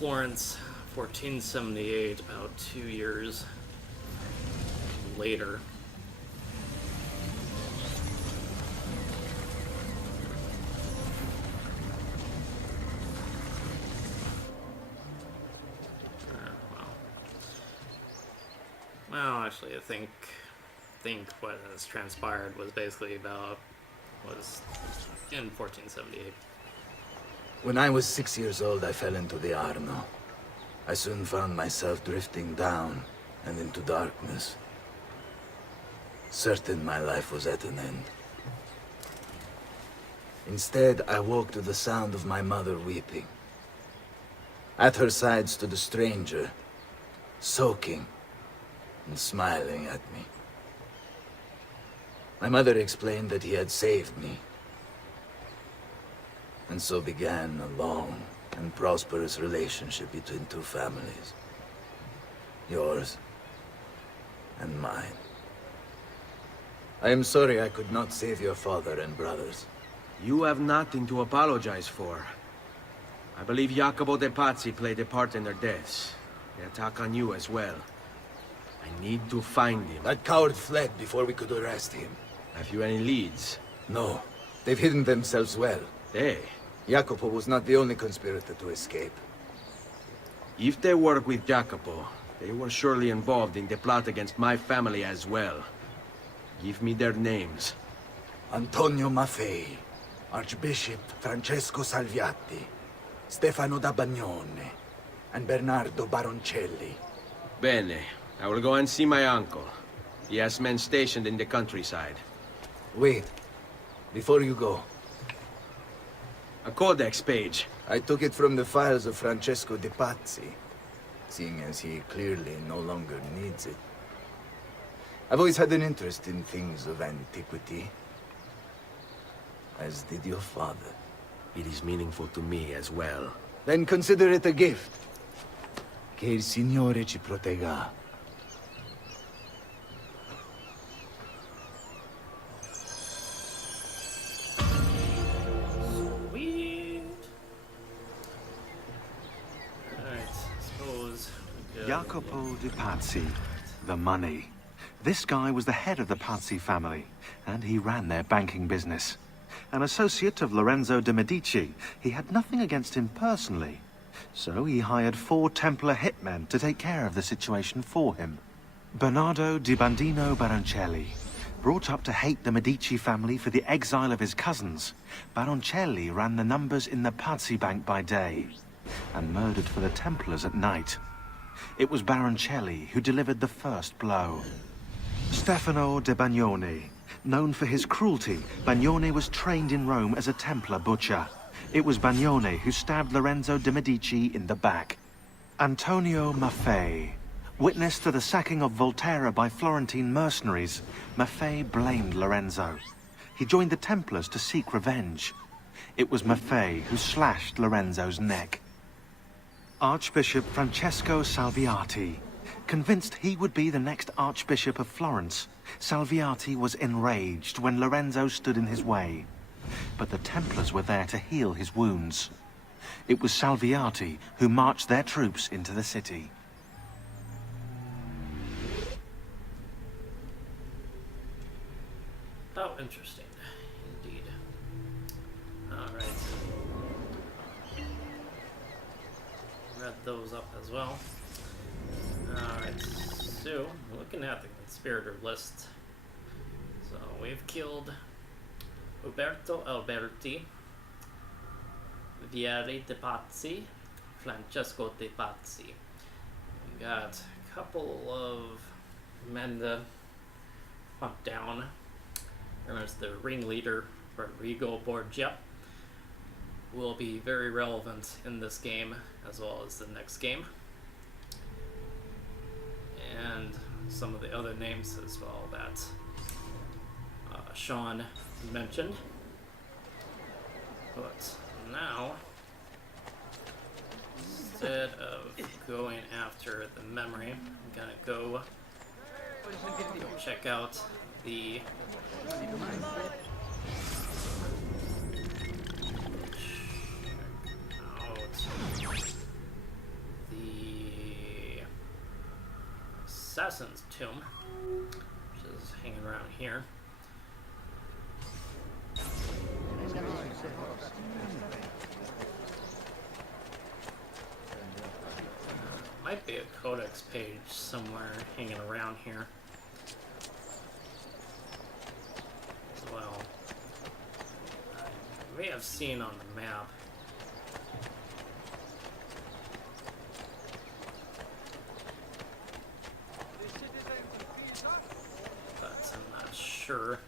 Florence, 1478, about 2 years later. Well, actually, I think what has transpired was basically was in 1478. When I was 6 years old, I fell into the Arno. I soon found myself drifting down and into darkness. Certain my life was at an end. Instead, I woke to the sound of my mother weeping. At her side stood a stranger, soaking and smiling at me. My mother explained that he had saved me. And so began a long and prosperous relationship between two families. Yours and mine. I am sorry I could not save your father and brothers. You have nothing to apologize for. I believe Jacopo de Pazzi played a part in their deaths. The attack on you as well. I need to find him. That coward fled before we could arrest him. Have you any leads? No. They've hidden themselves well. They? Jacopo was not the only conspirator to escape. If they work with Jacopo, they were surely involved in the plot against my family as well. Give me their names. Antonio Maffei, Archbishop Francesco Salviati, Stefano da Bagnone, and Bernardo Baroncelli. Bene. I will go and see my uncle. He has men stationed in the countryside. Wait. Before you go. A codex page. I took it from the files of Francesco de Pazzi, seeing as he clearly no longer needs it. I've always had an interest in things of antiquity, as did your father. It is meaningful to me as well. Then consider it a gift. Che il Signore ci protegga. Jacopo de Pazzi, the money. This guy was the head of the Pazzi family, and he ran their banking business. An associate of Lorenzo de' Medici, he had nothing against him personally. So he hired 4 Templar hitmen to take care of the situation for him. Bernardo di Bandino Baroncelli. Brought up to hate the Medici family for the exile of his cousins, Baroncelli ran the numbers in the Pazzi bank by day, and murdered for the Templars at night. It was Baroncelli who delivered the first blow. Stefano de Bagnone. Known for his cruelty, Bagnone was trained in Rome as a Templar butcher. It was Bagnone who stabbed Lorenzo de' Medici in the back. Antonio Maffei. Witness to the sacking of Volterra by Florentine mercenaries, Maffei blamed Lorenzo. He joined the Templars to seek revenge. It was Maffei who slashed Lorenzo's neck. Archbishop Francesco Salviati. Convinced he would be the next Archbishop of Florence, Salviati was enraged when Lorenzo stood in his way. But the Templars were there to heal his wounds. It was Salviati who marched their troops into the city. Oh, interesting. Indeed. Alright. Read those up as well. Alright, so looking at the conspirator list. So we've killed Uberto Alberti, Vieri de Pazzi, Francesco de Pazzi. We got a couple of men to hunt down. There's the ringleader, Rodrigo Borgia, will be very relevant in this game as well as the next game. And some of the other names as well that Sean mentioned. But now, instead of going after the memory, I'm gonna go check out the assassin's tomb, which is hanging around here. Might be a codex page somewhere hanging around here as well. I may have seen on the map. But I'm not sure.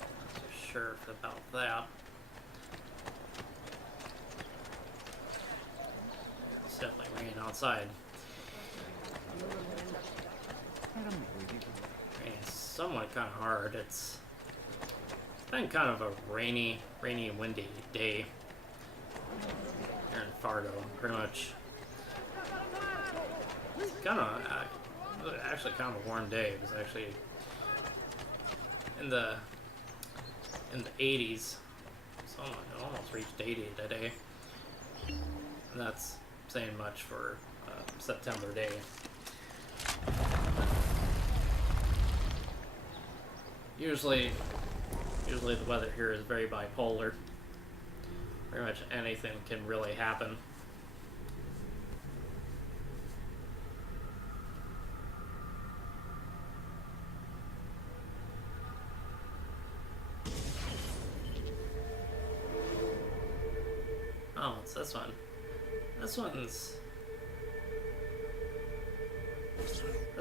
Not too sure about that. It's definitely raining outside. Raining somewhat kind of hard. It's been kind of a rainy and windy day here in Fargo. Pretty much. It's kind of actually kind of a warm day. It was actually in the 80s. So it almost reached 80 today. And that's saying much for September day. Usually the weather here is very bipolar. Pretty much anything can really happen. Oh, it's this one. This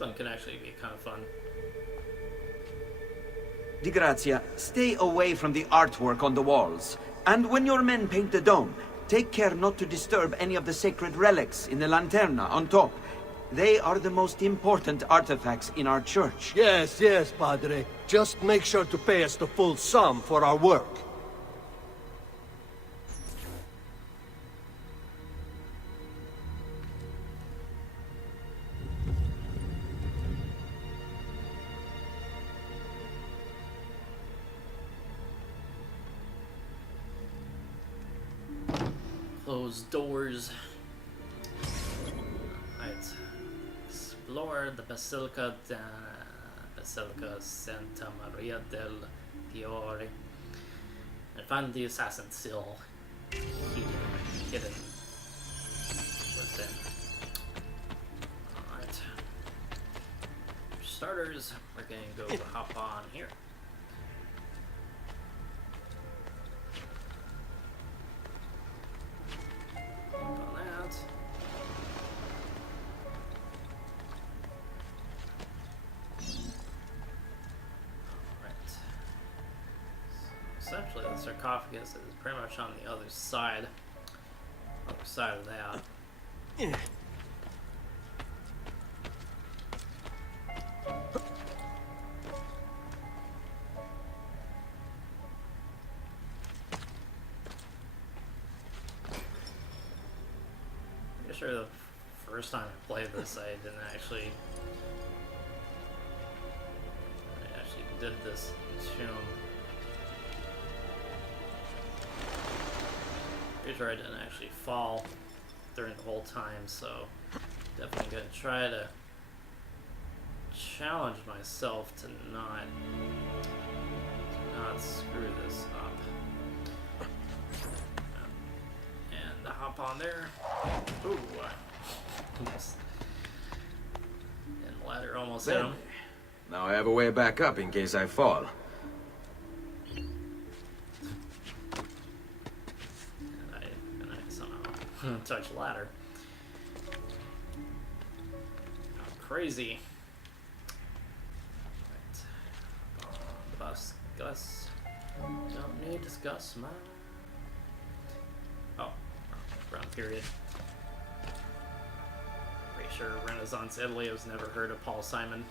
one can actually be kind of fun. Di Grazia, stay away from the artwork on the walls. And when your men paint the dome, take care not to disturb any of the sacred relics in the lanterna on top. They are the most important artifacts in our church. Yes, yes, Padre. Just make sure to pay us the full sum for our work. Closed doors. Right. Explore the Basilica Santa Maria del Fiore and find the assassin seal hidden within. Alright. For starters, we're gonna go hop on here. On that. Alright. So essentially the sarcophagus is pretty much on the other side. Other side of that. Sure the first time I played this I actually did this tomb. Pretty sure I didn't actually fall during the whole time, so definitely gonna try to challenge myself to not screw this up. And hop on there. Ooh. Almost. And the ladder almost hit him. Now I have a way back up in case I fall. And I somehow touched the ladder. How crazy. Right. On the bus. Gus. Don't need to discuss my... Oh. Wrong period. Pretty sure Renaissance Italy has never heard of Paul Simon.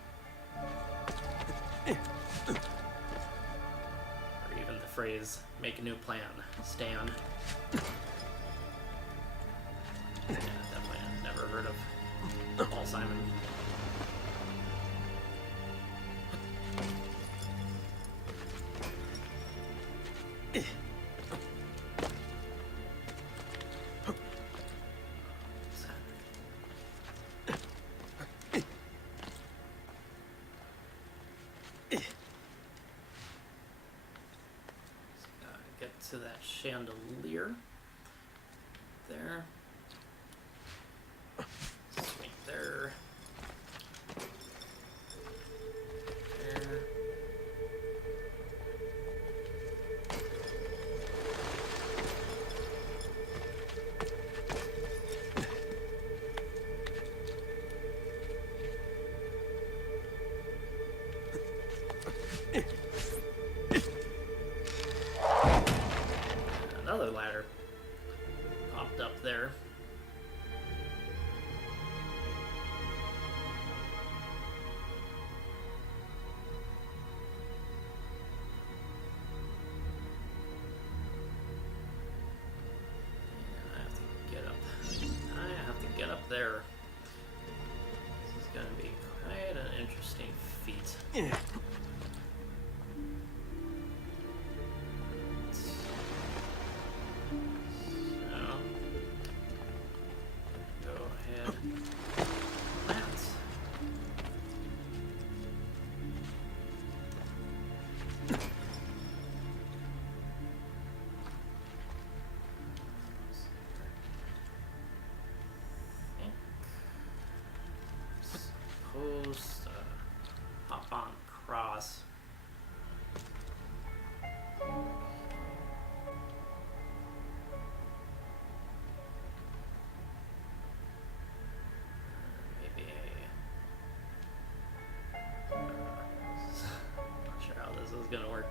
Or even the phrase, make a new plan, Stan. Yeah, definitely never heard of Paul Simon. to that chandelier. There. Swing there. There. Another ladder popped up there. And I have to get up. I have to get up there. This is going to be quite an interesting feat. Suppose hop on cross. Maybe not sure how this is gonna work.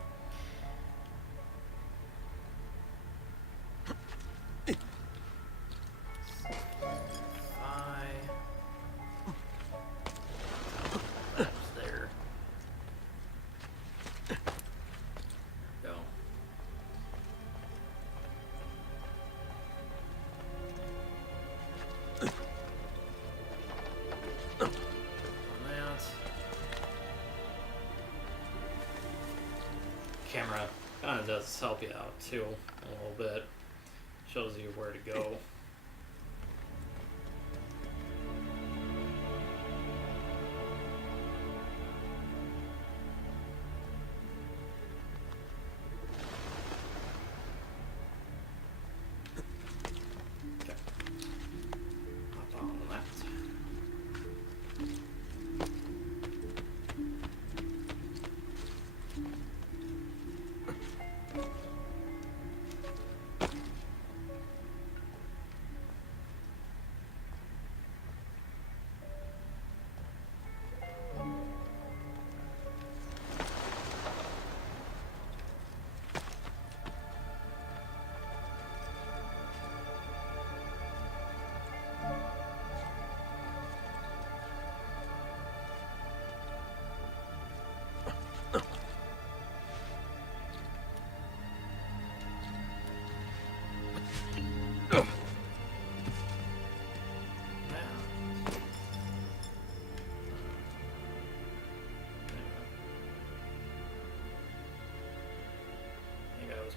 Camera kind of does help you out too a little bit. Shows you where to go. Okay. Hop on the left.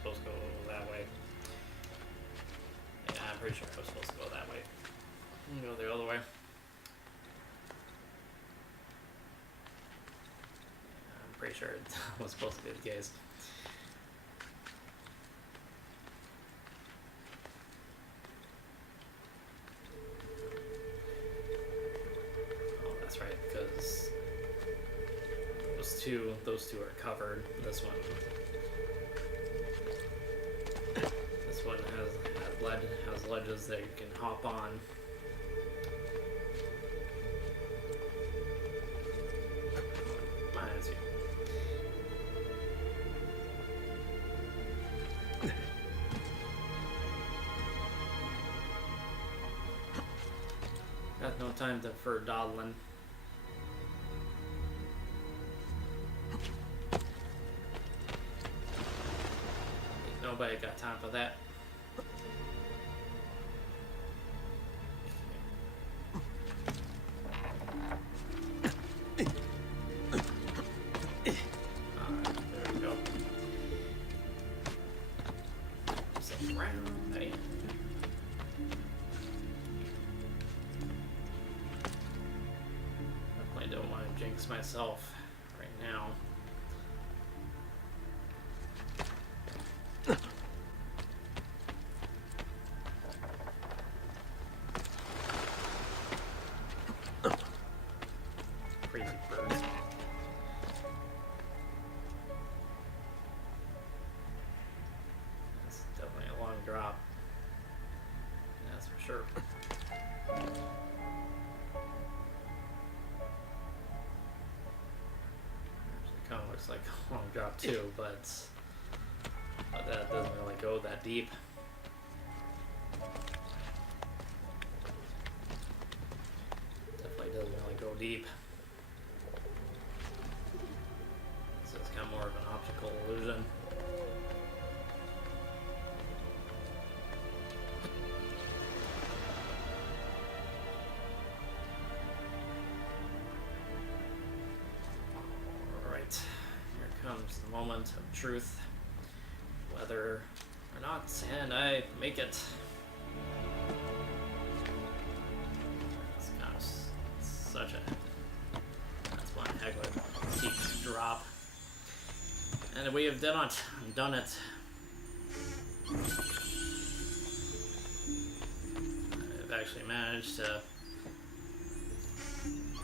Supposed to go that way. Yeah, I'm pretty sure I was supposed to go that way. Go the other way. I'm pretty sure it was supposed to be the case. Oh, that's right, because those two are covered. This one has ledges that you can hop on. Reminds you. Got no time for dawdling. Nobody got time for that. Myself right now. sure. It kind of looks like a long drop too, but that doesn't really go that deep. Definitely doesn't really go deep. So it's kind of more of an optical illusion. Alright, here comes the moment of truth. Whether or not, and I make it. It's kind of such a. That's one heck of a steep drop. And we have done it. I've actually managed to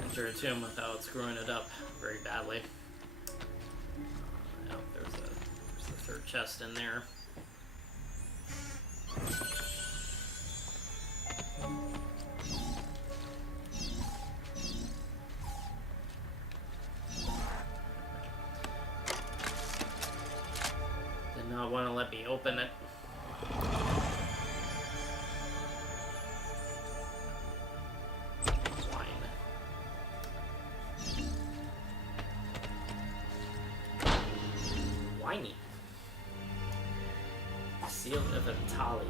enter a tomb without screwing it up very badly. Yeah, there's the third chest in there. Did not want to let me open it. Wine. Whiny. Seal of Itali.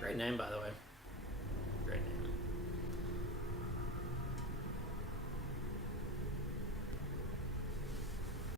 Great name, by the way.